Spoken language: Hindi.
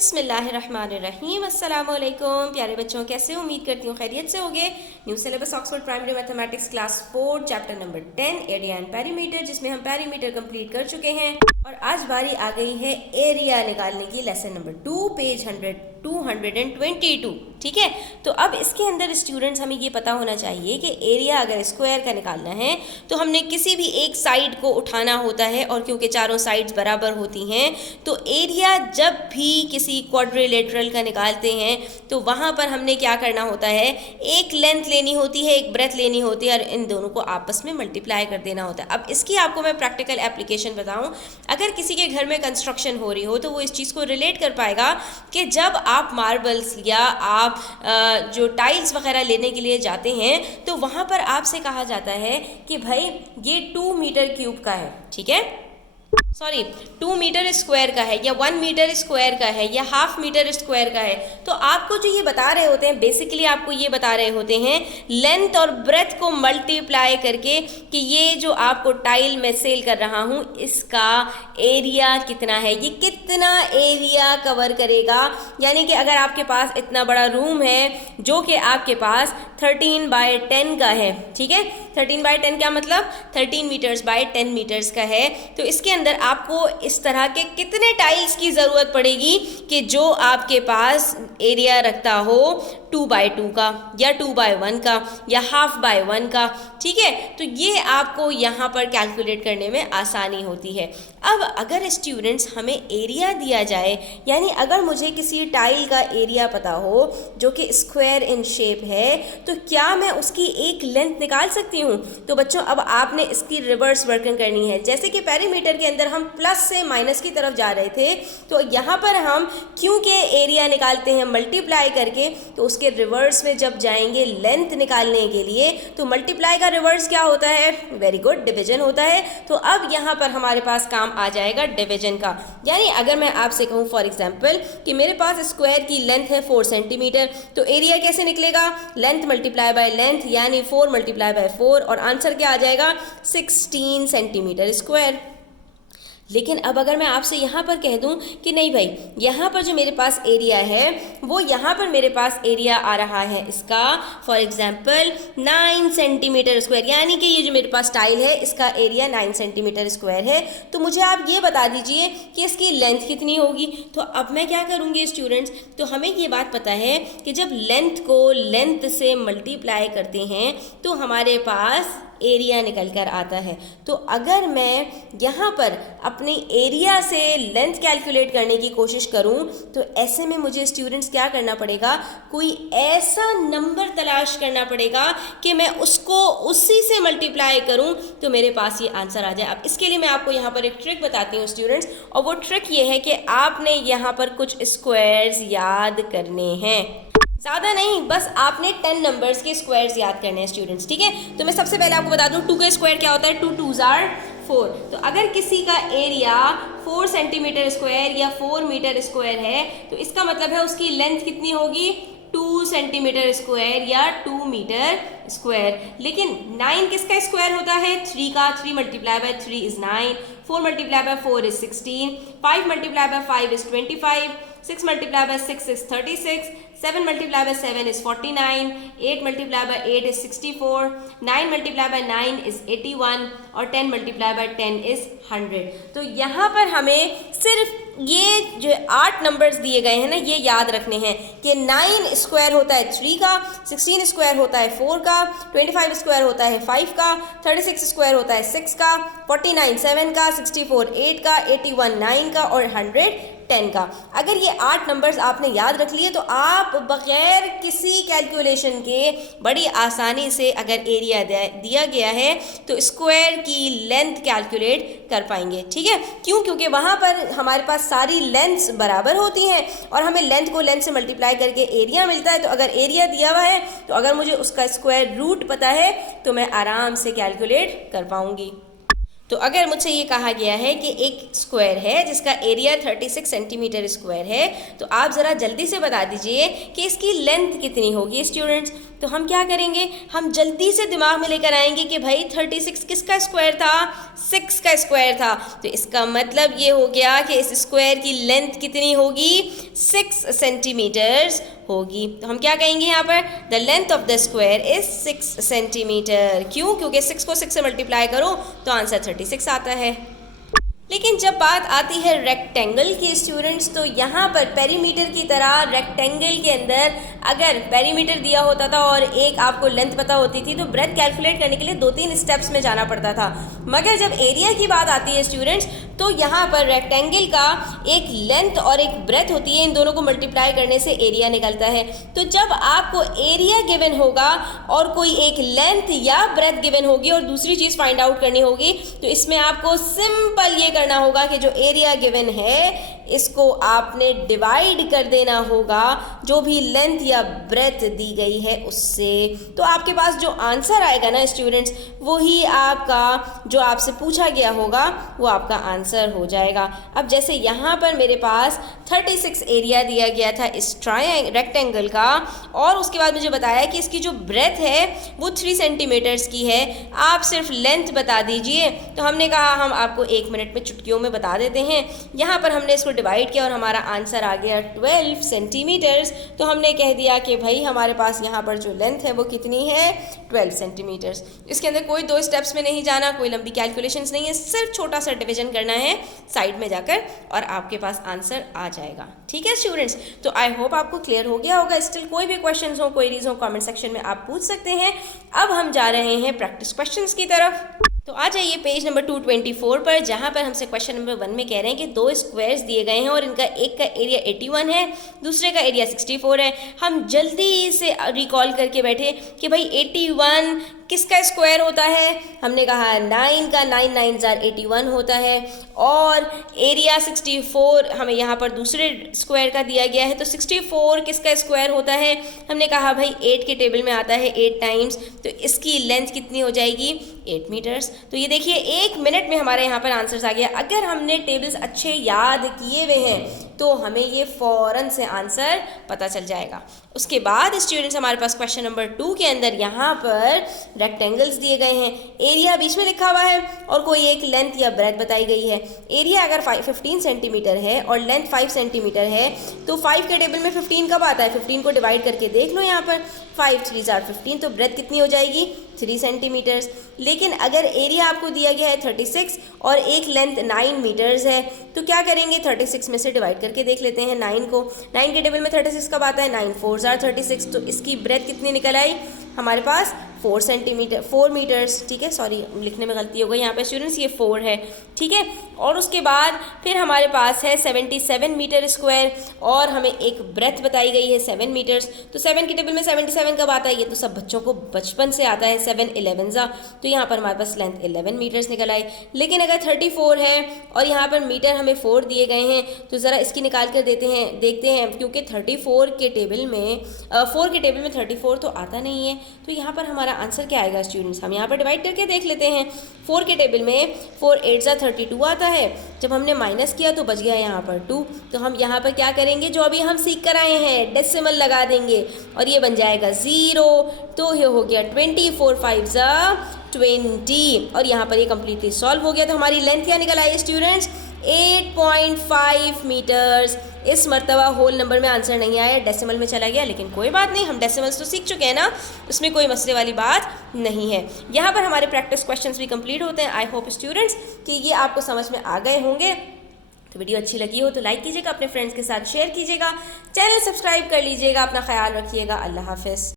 बिस्मिल्लाहिर्रहमानिर्रहीम। अस्सलामुअलैकुम प्यारे बच्चों, कैसे हो? उम्मीद करती हूँ खैरियत से होगे। New syllabus Oxford primary mathematics class 4 chapter number 10 area and perimeter, जिसमें हम पेरीमीटर कंप्लीट कर चुके हैं और आज बारी आ गई है एरिया निकालने की। Lesson number 2 page 222। ठीक है, तो अब इसके अंदर स्टूडेंट्स हमें ये पता होना चाहिए कि एरिया अगर स्क्वायर का निकालना है तो हमने किसी भी एक साइड को उठाना होता है, और क्योंकि चारों साइड्स बराबर होती हैं तो एरिया जब भी किसी क्वाड्रिलेटरल का निकालते हैं तो वहाँ पर हमने क्या करना होता है, एक लेंथ लेनी होती है, एक ब्रेथ लेनी होती है और इन दोनों को आपस में मल्टीप्लाई कर देना होता है। अब इसकी आपको मैं प्रैक्टिकल एप्लीकेशन बताऊँ। अगर किसी के घर में कंस्ट्रक्शन हो रही हो तो वो इस चीज़ को रिलेट कर पाएगा कि जब आप मार्बल्स या आप जो टाइल्स वगैरह लेने के लिए जाते हैं तो वहाँ पर आपसे कहा जाता है कि भाई ये 2 मीटर क्यूब का है, ठीक है, सॉरी 2 मीटर स्क्वायर का है या 1 मीटर स्क्वायर का है या हाफ मीटर स्क्वायर का है। तो आपको जो ये बता रहे होते हैं, बेसिकली आपको ये बता रहे होते हैं लेंथ और ब्रेथ को मल्टीप्लाई करके कि ये जो आपको टाइल मैं सेल कर रहा हूँ इसका एरिया कितना है, ये कितना एरिया कवर करेगा। यानी कि अगर आपके पास इतना बड़ा रूम है जो कि आपके पास 13/10 का है, ठीक है, 13/10 क्या मतलब 13 मीटर्स बाय 10 मीटर्स का है, तो इसके अंदर आपको इस तरह के कितने टाइल्स की ज़रूरत पड़ेगी कि जो आपके पास एरिया रखता हो 2/2 का या 2/1 का या हाफ बाय 1 का, ठीक है। तो ये आपको यहाँ पर कैलकुलेट करने में आसानी होती है। अब अगर स्टूडेंट्स हमें एरिया दिया जाए, यानी अगर मुझे किसी टाइल का एरिया पता हो जो कि स्क्वायर इन शेप है, तो क्या मैं उसकी एक लेंथ निकाल सकती हूँ? तो बच्चों अब आपने इसकी रिवर्स वर्किंग करनी है। जैसे कि पेरीमीटर के अंदर हम प्लस से माइनस की तरफ जा रहे थे, तो यहाँ पर हम क्योंकि एरिया निकालते हैं मल्टीप्लाई करके, तो उसके रिवर्स में जब जाएंगे लेंथ निकालने के लिए तो मल्टीप्लाई का रिवर्स क्या होता है? वेरी गुड, डिवीजन होता है। तो अब यहाँ पर हमारे पास काम आ जाएगा डिवीजन का। यानी अगर मैं आपसे कहूँ फॉर एग्जांपल कि मेरे पास स्क्वायर की लेंथ है 4 सेंटीमीटर, तो एरिया कैसे निकलेगा? लेंथ मल्टीप्लाई बाय लेंथ, यानी 4 मल्टीप्लाई बाय 4, और आंसर क्या आ जाएगा? 16 सेंटीमीटर स्क्वायर। लेकिन अब अगर मैं आपसे यहाँ पर कह दूँ कि नहीं भाई, यहाँ पर जो मेरे पास एरिया है वो यहाँ पर मेरे पास एरिया आ रहा है इसका फॉर एग्जांपल 9 सेंटीमीटर स्क्वायर, यानी कि ये जो मेरे पास टाइल है इसका एरिया 9 सेंटीमीटर स्क्वायर है, तो मुझे आप ये बता दीजिए कि इसकी लेंथ कितनी होगी। तो अब मैं क्या करूँगी स्टूडेंट्स, तो हमें ये बात पता है कि जब लेंथ को लेंथ से मल्टीप्लाई करते हैं तो हमारे पास एरिया निकल कर आता है। तो अगर मैं यहाँ पर अपनी एरिया से लेंथ कैलकुलेट करने की कोशिश करूँ तो ऐसे में मुझे स्टूडेंट्स क्या करना पड़ेगा, कोई ऐसा नंबर तलाश करना पड़ेगा कि मैं उसको उसी से मल्टीप्लाई करूँ तो मेरे पास ये आंसर आ जाए। अब इसके लिए मैं आपको यहाँ पर एक ट्रिक बताती हूँ स्टूडेंट्स, और वो ट्रिक ये है कि आपने यहाँ पर कुछ स्क्वायर्स याद करने हैं, ज़्यादा नहीं, बस आपने 10 नंबर्स के स्क्वायर्स याद करने हैं स्टूडेंट्स, ठीक है। तो मैं सबसे पहले आपको बता दूं 2 का स्क्वायर क्या होता है, 2 2s are 4। तो अगर किसी का एरिया 4 सेंटीमीटर स्क्वायर या 4 मीटर स्क्वायर है तो इसका मतलब है उसकी लेंथ कितनी होगी? 2 सेंटीमीटर स्क्वायर या 2 मीटर स्क्वायर। लेकिन 9 किसका स्क्वायर होता है? 3 का। 3 multiply by 3 is 9, 4 multiply by 4 is 16, 5 multiply by 5 is 25, 6 multiply by 6 is 36, 7 multiply by 7 is 49, 8 multiply by 8 is 64, 9 multiply by 9 is 81 और 10 मल्टीप्लाई बाय 10 इज 100। तो यहाँ पर हमें सिर्फ ये जो 8 नंबर्स दिए गए हैं ना, ये याद रखने हैं कि 9 स्क्वायर होता है 3 का, 16 स्क्वायर होता है 4 का, 25 स्क्वायर होता है 5 का, 36 स्क्वायर होता है 6 का, 49 7 का, 64 8 का, 81 9 का और 100 10 का। अगर ये 8 नंबर्स आपने याद रख लिए तो आप बगैर किसी कैलकुलेशन के बड़ी आसानी से अगर एरिया दिया गया है तो स्क्वायर की लेंथ कैलकुलेट कर पाएंगे, ठीक है। क्यों? क्योंकि वहाँ पर हमारे पास सारी लेंथ्स बराबर होती हैं और हमें लेंथ को लेंथ से मल्टीप्लाई करके एरिया मिलता है। तो अगर एरिया दिया हुआ है तो अगर मुझे उसका स्क्वायर रूट पता है तो मैं आराम से कैलकुलेट कर पाऊँगी। तो अगर मुझसे ये कहा गया है कि एक स्क्वायर है जिसका एरिया 36 सेंटीमीटर स्क्वायर है, तो आप ज़रा जल्दी से बता दीजिए कि इसकी लेंथ कितनी होगी स्टूडेंट्स। तो हम क्या करेंगे, हम जल्दी से दिमाग में लेकर आएंगे कि भाई 36 किसका स्क्वायर था, 6 का स्क्वायर था। तो इसका मतलब ये हो गया कि इस स्क्वायर की लेंथ कितनी होगी, 6 सेंटीमीटर्स होगी। तो हम क्या कहेंगे यहाँ पर, the length of the square is 6 centimetre. क्यों, क्योंकि 6 को 6 से मल्टीप्लाई करो तो आंसर 36 आता है। लेकिन जब बात आती है रेक्टेंगल की स्टूडेंट्स, तो यहाँ पर पेरीमीटर की तरह रेक्टेंगल के अंदर अगर पेरीमीटर दिया होता था और एक आपको लेंथ पता होती थी, तो ब्रेथ कैलकुलेट करने के लिए 2-3 स्टेप्स में जाना पड़ता था। मगर जब एरिया की बात आती है स्टूडेंट्स, तो यहाँ पर रेक्टेंगल का एक लेंथ और एक ब्रेथ होती है, इन दोनों को मल्टीप्लाई करने से एरिया निकलता है। तो जब आपको एरिया गिवन होगा और कोई एक लेंथ या ब्रेथ गिवन होगी और दूसरी चीज़ फाइंड आउट करनी होगी, तो इसमें आपको सिंपल ये करना होगा कि जो एरिया गिवन है इसको आपने डिवाइड कर देना होगा जो भी लेंथ या ब्रेथ दी गई है उससे। तो आपके पास जो आंसर आएगा ना स्टूडेंट्स, वही आपका जो आपसे पूछा गया होगा वो आपका आंसर हो जाएगा। अब जैसे यहाँ पर मेरे पास 36 एरिया दिया गया था इस रेक्टेंगल का, और उसके बाद मुझे बताया कि इसकी जो ब्रेथ है वो 3 सेंटीमीटर्स की है, आप सिर्फ लेंथ बता दीजिए। तो हमने कहा हम आपको 1 मिनट में चुटकियों में बता देते हैं। यहाँ पर हमने इसको डिवाइड किया और हमारा आंसर आ गया 12 सेंटीमीटर्स। तो हमने कह दिया कि भाई हमारे पास यहाँ पर जो लेंथ है वो कितनी है, 12 सेंटीमीटर्स। इसके अंदर कोई 2 स्टेप्स में नहीं जाना, कोई लंबी कैलकुलेशंस नहीं है, सिर्फ छोटा सा डिवीजन करना है साइड में जाकर और आपके पास आंसर आ जाएगा। ठीक है स्टूडेंट्स, तो आई होप आपको क्लियर हो गया होगा। स्टिल कोई भी क्वेश्चन हो, क्वेरीज हो, कमेंट सेक्शन में आप पूछ सकते हैं। अब हम जा रहे हैं प्रैक्टिस क्वेश्चंस की तरफ। तो आ जाइए पेज नंबर 224 पर, जहाँ पर हमसे क्वेश्चन नंबर 1 में कह रहे हैं कि 2 स्क्वायर्स दिए गए हैं और इनका एक का एरिया 81 है, दूसरे का एरिया 64 है। हम जल्दी से रिकॉल करके बैठे कि भाई 81 किसका स्क्वायर होता है। हमने कहा 9 का, 9 9 81 होता है, और एरिया 64 हमें यहाँ पर दूसरे स्क्वायर का दिया गया है। तो 64 किसका स्क्वायर होता है, हमने कहा भाई 8 के टेबल में आता है 8 टाइम्स, तो इसकी लेंथ कितनी हो जाएगी, 8 मीटर्स। तो ये देखिए 1 मिनट में हमारे यहाँ पर आंसर्स आ गया। अगर हमने टेबल्स अच्छे याद किए हुए हैं तो हमें ये फ़ौरन से आंसर पता चल जाएगा। उसके बाद स्टूडेंट्स हमारे पास क्वेश्चन नंबर 2 के अंदर यहाँ पर रेक्टेंगल्स दिए गए हैं, एरिया बीच में लिखा हुआ है और कोई एक लेंथ या ब्रेथ बताई गई है। एरिया अगर 15 सेंटीमीटर है और लेंथ 5 सेंटीमीटर है, तो 5 के टेबल में 15 कब आता है, 15 को डिवाइड करके देख लो यहाँ पर, 5 3 15, तो ब्रेथ कितनी हो जाएगी, 3 सेंटीमीटर्स। लेकिन अगर एरिया आपको दिया गया है 36 और एक लेंथ 9 मीटर्स है, तो क्या करेंगे, 36 में से डिवाइड करके देख लेते हैं 9 को। 9 के टेबल में 36 कब आता है, 9 4 36, तो इसकी ब्रेथ कितनी निकल आई हमारे पास, 4 मीटर्स। ठीक है, सॉरी लिखने में गलती हो गई यहाँ पे स्टूडेंट्स, ये 4 है। ठीक है, और उसके बाद फिर हमारे पास है 77 मीटर स्क्वायर और हमें एक ब्रेथ बताई गई है 7 मीटर्स। तो 7 के टेबल में 77 कब आता है, ये तो सब बच्चों को बचपन से आता है, 7 11 ज़ा, तो यहाँ पर हमारे पास लेंथ 11 मीटर्स निकल आई। लेकिन अगर 34 है और यहाँ पर मीटर हमें 4 दिए गए हैं, तो ज़रा इसकी निकाल कर देखते हैं, क्योंकि 34 के टेबल में 4 के टेबल में 34 तो आता नहीं है। तो यहाँ पर हमारा आंसर क्या आएगा स्टूडेंट्स, हम यहाँ पर डिवाइड करके देख लेते हैं। 4 के टेबल में 4 8 ज़ा 32 आता है, जब हमने माइनस किया तो बच गया यहाँ पर 2। तो हम यहाँ पर क्या करेंगे, जो अभी हम सीख कर आए हैं, डेसिमल लगा देंगे और ये बन जाएगा 0। तो ये हो गया 24 5 ज़ा 20, और यहाँ पर ये कम्प्लीटली सॉल्व हो गया। तो हमारी लेंथ क्या निकल आई स्टूडेंट्स, 8.5 मीटर्स। इस मर्तबा होल नंबर में आंसर नहीं आया, डेसिमल में चला गया, लेकिन कोई बात नहीं, हम डेसिमल्स तो सीख चुके हैं ना, उसमें कोई मसले वाली बात नहीं है। यहाँ पर हमारे प्रैक्टिस क्वेश्चंस भी कंप्लीट होते हैं। आई होप स्टूडेंट्स कि ये आपको समझ में आ गए होंगे। तो वीडियो अच्छी लगी हो तो लाइक कीजिएगा, अपने फ्रेंड्स के साथ शेयर कीजिएगा, चैनल सब्सक्राइब कर लीजिएगा, अपना ख्याल रखिएगा। अल्लाह हाफिज़।